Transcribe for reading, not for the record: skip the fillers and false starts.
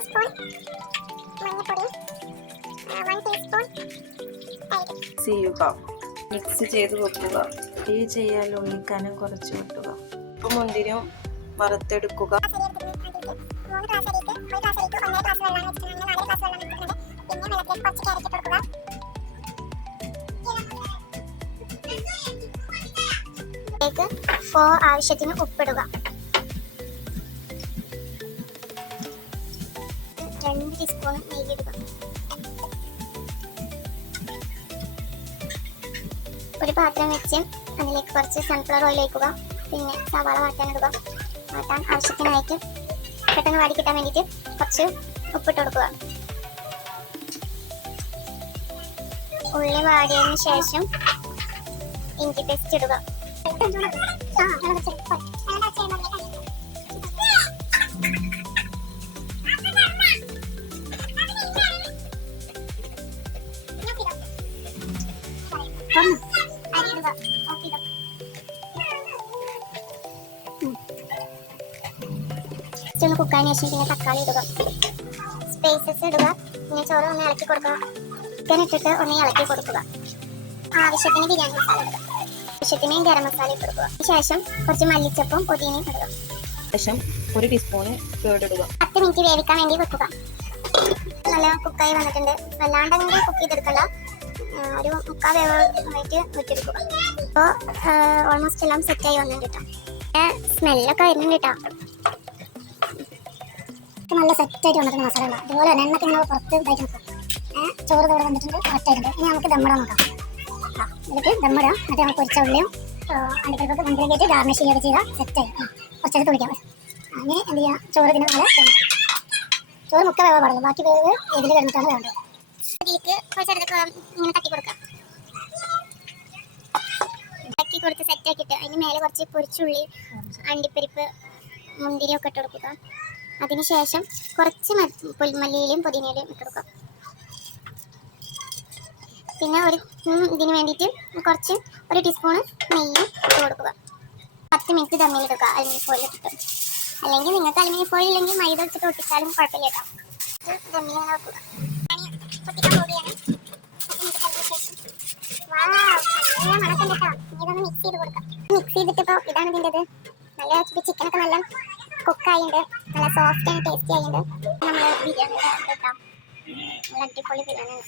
Teaspoon മഞ്ഞൾപ്പൊടി, 1 teaspoon തൈര്. ചെയ്യുക, മിക്സ് ചെയ്ത് വെക്കുക. ഈ ചെയ്യാൻ ഉള്ളിക്കനം കുറച്ച് വെട്ടുക. ഉപ്പും മുന്തിരിയും വറുത്തെടുക്കുക. 3 ഗ്ലാസ് അരിക്ക് 1 ഗ്ലാസ് അരിക്ക് 1.5 ഗ്ലാസ് വെള്ളം വെച്ചിട്ടുണ്ട്. 4 ഗ്ലാസ് വെള്ളം വെച്ചിട്ടുണ്ട്. പിന്നെ വെള്ളത്തിലേക്ക് കുറച്ച് ക്യാരറ്റ് ഇട്ട് കൊടുക്കുക. ആവശ്യത്തിന് ഉപ്പിടുക. 2 ടീസ്പൂൺ നെയ്യ് ഇടുക. ഒരു പാത്രം വെച്ച് അതിലേക്ക് കുറച്ച് സൺഫ്ലവർ ഓയിൽ ഒഴിക്കുക. പിന്നെ സവാള വാട്ടാൻ ആവശ്യത്തിനായിട്ട് പെട്ടെന്ന് വാടി കിട്ടാൻ വേണ്ടിയിട്ട് കുറച്ച് ഉപ്പിട്ട് കൊടുക്കുക. ഉള്ളി വാടിയതിനു ശേഷം ഇഞ്ചി പേസ്റ്റ് ഇടുക. ഒന്ന് കുക്കാന് ശേഷം പിന്നെ തക്കാളി ഇടുക, സ്പൈസസ് ഇടുക. പിന്നെ ചോറ് ഒന്ന് ഇളക്കി കൊടുക്കുക. ചിക്കൻ ഇട്ടിട്ട് ഒന്ന് ഇളക്കി കൊടുക്കുക. ആവശ്യത്തിന് ബിരിയാണി മസാല ഇടുക. ആവശ്യത്തിന് ഗരം മസാല ഇട്ട് കൊടുക്കുക. ശേഷം കുറച്ച് മല്ലിച്ചപ്പും പുതിനയും ഇടുക. ശേഷം 1 ടീസ്പൂണ് കേട് ഇടുക. 10 മിനിറ്റ് വേവിക്കാൻ വേണ്ടി വെക്കുക. നല്ല കുക്കായി വന്നിട്ടുണ്ട്. വല്ലാണ്ട് അങ്ങനെ കുക്ക് ചെയ്തെടുക്കല്ല, ഒരു 3/4 വേവായിട്ട് വെച്ചെടുക്കുക. ഇപ്പോൾ ഓൾമോസ്റ്റ് എല്ലാം സെറ്റായി വന്നിട്ടുണ്ട് കേട്ടോ. സ്മെല്ലൊക്കെ വരുന്നുണ്ട് കേട്ടോ. നല്ല സെറ്റായിട്ട് വന്നിട്ടുണ്ട് മസാല. അതുപോലെ തന്നെ എണ്ണത്തിൽ നമ്മൾ പുറത്ത് ഇതായിട്ട് നോക്കാം. ചോറ് ഇവിടെ വന്നിട്ടുണ്ട്, കറക്റ്റായിട്ടുണ്ട്. ഇനി നമുക്ക് ദമ്മിടാൻ നോക്കാം. ഇതിലേക്ക് ദമ്മിടാം. എന്നിട്ട് നമുക്ക് പൊരിച്ച ഉള്ളിയും അണ്ടിപ്പരിപ്പൊക്കെ കണ്ടിലേക്ക് ഗാർണിഷ് ചെയ്യുകയൊക്കെ ചെയ്താൽ സെറ്റായി. കുറച്ചത് തുളിക്കാം. അങ്ങനെ എന്ത് ചെയ്യാം, ചോറ് ഇതിന് മേലെ ചോറ് മുക്ക വേവാൻ പാടുള്ളൂ. ബാക്കി വേവ് ഇതിൽ കിടന്നിട്ടാണ് വേണ്ടത്. ഇതിലേക്ക് കുറച്ചെടുത്ത് ഇങ്ങനെ തട്ടി കൊടുക്കാം. തട്ടി കൊടുത്ത് സെറ്റാക്കിയിട്ട് അതിന് മേലെ കുറച്ച് പൊരിച്ചുള്ളി, അണ്ടിപ്പരിപ്പ്, മുന്തിരിയൊക്കെ ഇട്ട് കൊടുക്കുക. അതിനുശേഷം കുറച്ച് മല്ലിയിലും പുതിനയിലും ഇട്ട് കൊടുക്കുക. പിന്നെ ഇതിന് വേണ്ടിയിട്ട് കുറച്ച് 1 ടീസ്പൂണ് നെയ്യും ഇട്ട് കൊടുക്കുക. 10 മിനിറ്റ് ദമ്മിലിടുക അലുമിനിയം ഫോയിൽ ഇട്ടിട്ട്. അല്ലെങ്കിൽ നിങ്ങൾക്ക് അലുമിനിയം ഫോയിൽ ഇല്ലെങ്കിൽ മൈദ വെച്ചിട്ട് ഒട്ടിച്ചാലും കുഴപ്പമില്ല കേട്ടോ. ദമ്മിൽ ഇങ്ങനെ വെക്കുക. പൊട്ടിക്കാൻ പോവുകയാണ്. 10 മിനിറ്റ് കഴിഞ്ഞ ശേഷം നല്ല മണക്കുണ്ട് കേട്ടോ. ഇതൊന്ന് മിക്സ് ചെയ്ത് കൊടുക്കാം. മിക്സ് ചെയ്തിട്ട് ഇപ്പോൾ ഇതാണ് ഇതിൻ്റെത്. നല്ല ചിക്കനൊക്കെ നല്ല കുക്കായിട്ടുണ്ട്, നല്ല സോഫ്റ്റ് ആൻഡ് ടേസ്റ്റി ആയിട്ടുണ്ട്. നമ്മൾ ബിരിയാണി കേട്ടോ, നല്ല അടിപൊളി ബിരിയാണിയാണ്.